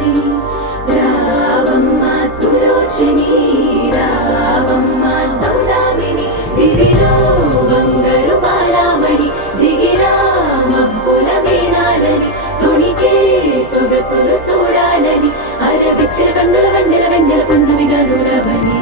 సులోచిని రావమ్మ సులోచిని రావమ్మ సౌదామిని దివిలో బంగారు బాలామణి దిగిరా మబ్బుల వీణాలని తుణికే సొగసులు చూడాలని అరవిచ్చిన కన్నుల వెన్నెల వెన్నెల పున్నమి గనులవని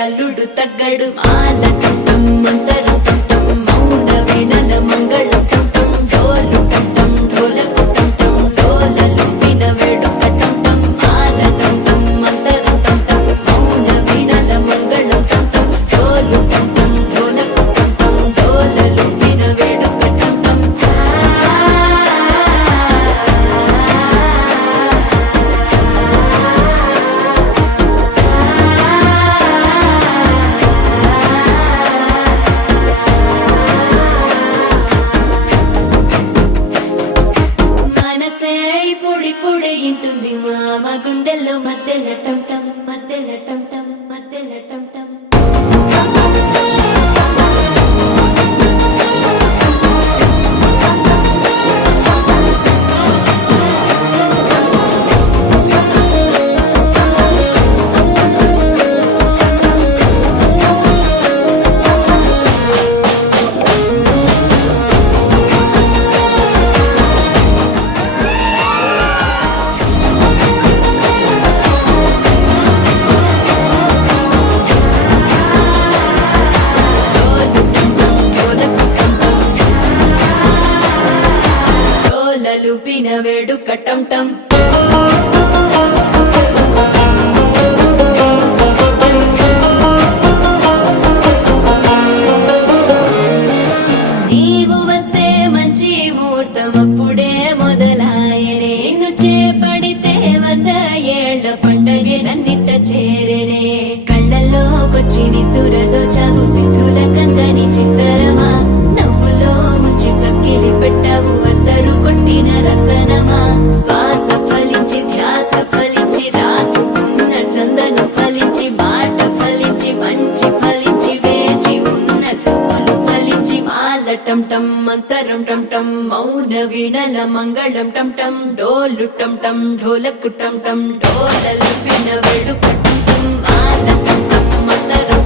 అల్లుడు తగ్గడు మాల టం మంతరం టం మౌన వీణల మంగళం టం డోలు టం ఢోలకు టం డోలలు విన వేడుక టం మాల టం మంతరం టం మౌన వీణల మంగళం టం డోలు టం ఢోలకు టం డోలలు విన వేడుక టం పొడి ఇంటుంది మామ గుండెల్లో మధ్యల టం టం మధ్యల టం టం మధ్యల టం టం లూపిన వేడుక టం టం నీవు వస్తే మంచి ముహూర్తం అప్పుడే మొదలాయనే నిన్ను చేపడితే 100 ఏళ్ల పండగే నన్నిట్ట చేరేనే కళ్ళల్లోకొచ్చి నిద్దురతో చావు సిద్ధుల కందని చిత్తరమా నవ్వులో ముంచి చక్కిలి పెట్టావు అద్దరు కొట్టిన రతనమా శ్వాస ఫలించి ధ్యాస ఫలించి రాసుకున్న చందను ఫలించి మాట ఫలించి మంచి ఫలించి వేచి ఉన్న చూపులు ఫలించి మాల టం టం మంతరం టం టం మౌన వీణల మంగళం టం టం డోలు టం టం ఢోలకు టం టం డోలలు విన వేడుక టం టం మాల టం టం మంతరం